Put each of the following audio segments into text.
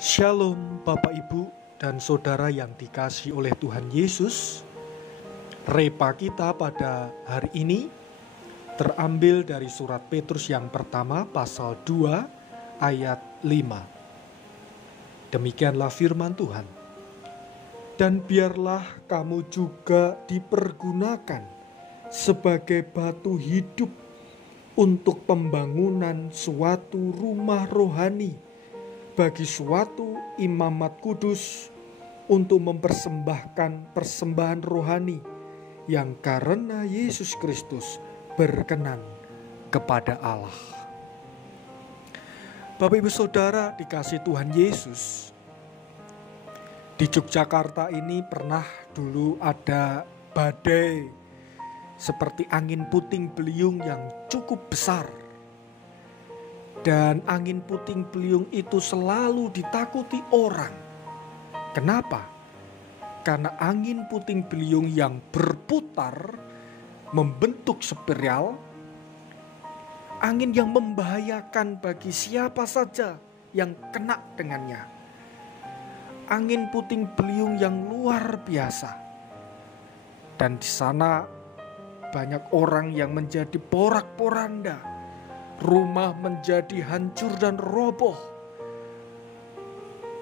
Shalom Bapak Ibu dan Saudara yang dikasihi oleh Tuhan Yesus. Repa kita pada hari ini terambil dari surat Petrus yang pertama pasal 2 ayat 5. Demikianlah firman Tuhan. Dan biarlah kamu juga dipergunakan sebagai batu hidup untuk pembangunan suatu rumah rohani bagi suatu imamat kudus, untuk mempersembahkan persembahan rohani yang karena Yesus Kristus berkenan kepada Allah. Bapak Ibu Saudara dikasihi Tuhan Yesus, di Yogyakarta ini pernah dulu ada badai seperti angin puting beliung yang cukup besar. Dan angin puting beliung itu selalu ditakuti orang. Kenapa? Karena angin puting beliung yang berputar membentuk spiral, angin yang membahayakan bagi siapa saja yang kena dengannya. Angin puting beliung yang luar biasa. Dan di sana banyak orang yang menjadi porak-poranda. Rumah menjadi hancur dan roboh.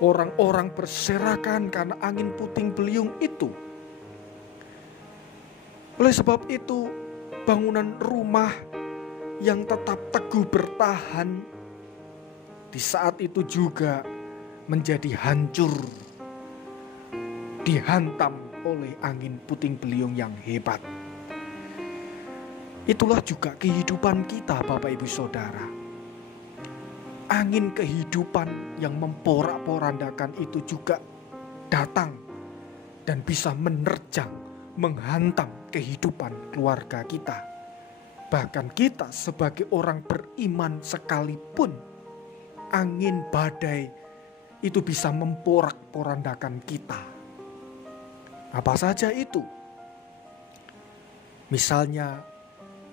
Orang-orang berserakan karena angin puting beliung itu. Oleh sebab itu, bangunan rumah yang tetap teguh bertahan di saat itu juga menjadi hancur, dihantam oleh angin puting beliung yang hebat. Itulah juga kehidupan kita, Bapak Ibu Saudara. Angin kehidupan yang memporak-porandakan itu juga datang dan bisa menerjang, menghantam kehidupan keluarga kita. Bahkan kita sebagai orang beriman sekalipun, angin badai itu bisa memporak-porandakan kita. Apa saja itu? Misalnya,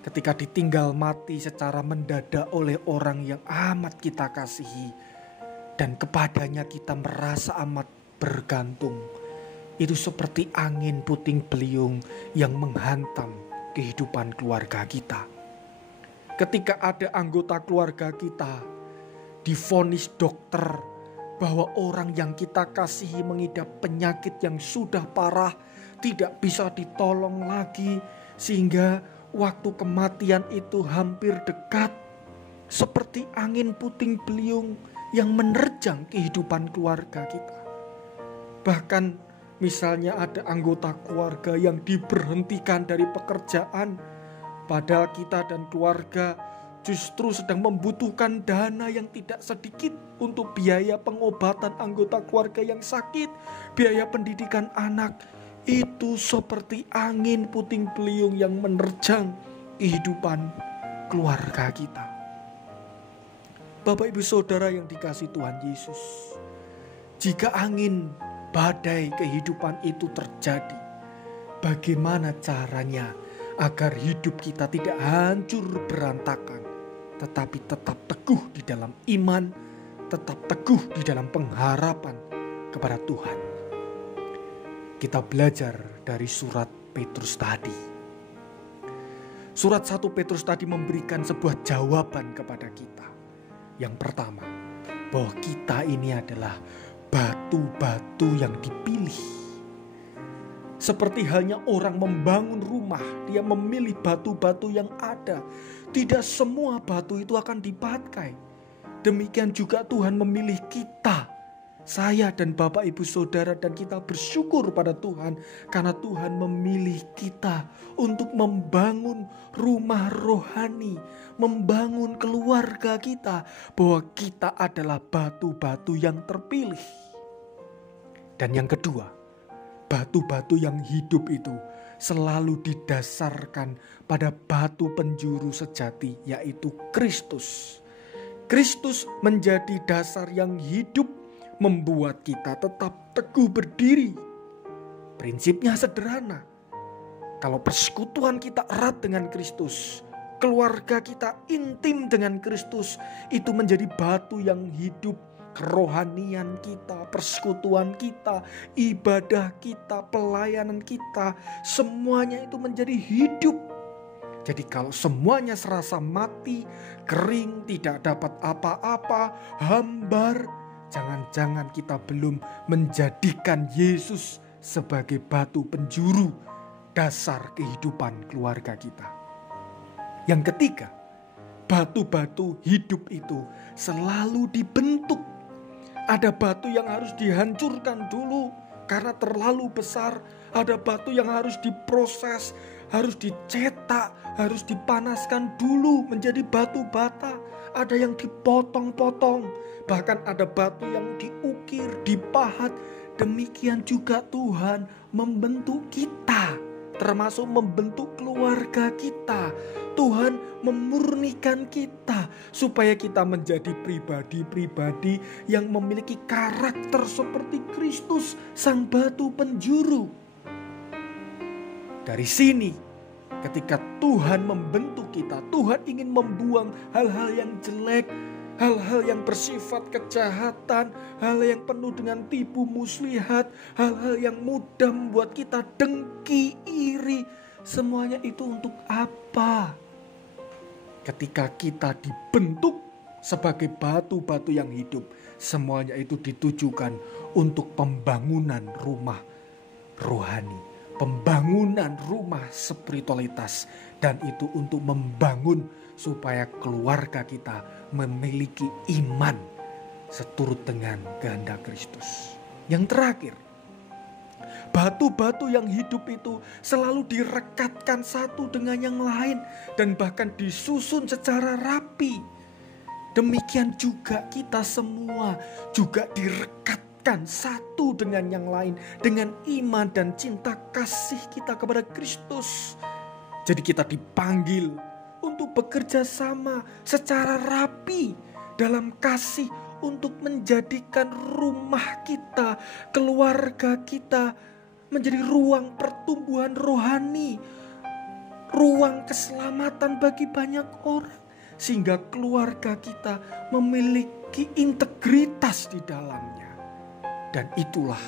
ketika ditinggal mati secara mendadak oleh orang yang amat kita kasihi dan kepadanya kita merasa amat bergantung. Itu seperti angin puting beliung yang menghantam kehidupan keluarga kita. Ketika ada anggota keluarga kita divonis dokter bahwa orang yang kita kasihi mengidap penyakit yang sudah parah, tidak bisa ditolong lagi, sehingga waktu kematian itu hampir dekat, seperti angin puting beliung yang menerjang kehidupan keluarga kita. Bahkan misalnya ada anggota keluarga yang diberhentikan dari pekerjaan, padahal kita dan keluarga justru sedang membutuhkan dana yang tidak sedikit untuk biaya pengobatan anggota keluarga yang sakit, biaya pendidikan anak. Itu seperti angin puting beliung yang menerjang kehidupan keluarga kita. Bapak Ibu Saudara yang dikasihi Tuhan Yesus, jika angin badai kehidupan itu terjadi, bagaimana caranya agar hidup kita tidak hancur berantakan, tetapi tetap teguh di dalam iman, tetap teguh di dalam pengharapan kepada Tuhan? Kita belajar dari surat Petrus tadi. Surat 1 Petrus tadi memberikan sebuah jawaban kepada kita. Yang pertama, bahwa kita ini adalah batu-batu yang dipilih. Seperti halnya orang membangun rumah, dia memilih batu-batu yang ada. Tidak semua batu itu akan dipakai. Demikian juga Tuhan memilih kita, saya dan Bapak Ibu Saudara, dan kita bersyukur pada Tuhan karena Tuhan memilih kita untuk membangun rumah rohani, membangun keluarga kita, bahwa kita adalah batu-batu yang terpilih. Dan yang kedua, batu-batu yang hidup itu selalu didasarkan pada batu penjuru sejati, yaitu Kristus. Kristus menjadi dasar yang hidup, membuat kita tetap teguh berdiri. Prinsipnya sederhana. Kalau persekutuan kita erat dengan Kristus, keluarga kita intim dengan Kristus, itu menjadi batu yang hidup kerohanian kita, persekutuan kita, ibadah kita, pelayanan kita, semuanya itu menjadi hidup. Jadi kalau semuanya serasa mati, kering, tidak dapat apa-apa, hambar, jangan-jangan kita belum menjadikan Yesus sebagai batu penjuru dasar kehidupan keluarga kita. Yang ketiga, batu-batu hidup itu selalu dibentuk. Ada batu yang harus dihancurkan dulu karena terlalu besar. Ada batu yang harus diproses, harus dicetak, harus dipanaskan dulu menjadi batu bata. Ada yang dipotong-potong, bahkan ada batu yang diukir, dipahat. Demikian juga Tuhan membentuk kita, termasuk membentuk keluarga kita. Tuhan memurnikan kita supaya kita menjadi pribadi-pribadi yang memiliki karakter seperti Kristus, sang batu penjuru. Dari sini, ketika Tuhan membentuk kita, Tuhan ingin membuang hal-hal yang jelek, hal-hal yang bersifat kejahatan, hal yang penuh dengan tipu muslihat, hal-hal yang mudah membuat kita dengki, iri. Semuanya itu untuk apa? Ketika kita dibentuk sebagai batu-batu yang hidup, semuanya itu ditujukan untuk pembangunan rumah rohani, pembangunan rumah spiritualitas, dan itu untuk membangun supaya keluarga kita memiliki iman seturut dengan kehendak Kristus. Yang terakhir, batu-batu yang hidup itu selalu direkatkan satu dengan yang lain dan bahkan disusun secara rapi. Demikian juga kita semua juga direkatkan satu dengan yang lain dengan iman dan cinta kasih kita kepada Kristus. Jadi kita dipanggil untuk bekerja sama secara rapi dalam kasih untuk menjadikan rumah kita, keluarga kita menjadi ruang pertumbuhan rohani, ruang keselamatan bagi banyak orang, sehingga keluarga kita memiliki integritas di dalamnya. Dan itulah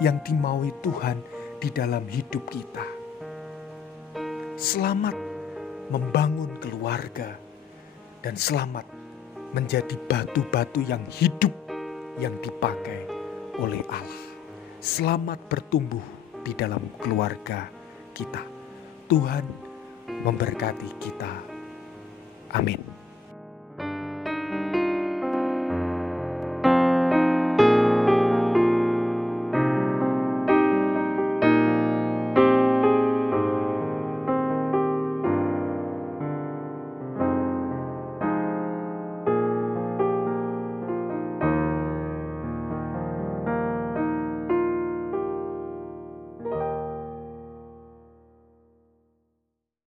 yang dimaui Tuhan di dalam hidup kita. Selamat membangun keluarga dan selamat menjadi batu-batu yang hidup yang dipakai oleh Allah. Selamat bertumbuh di dalam keluarga kita. Tuhan memberkati kita. Amin.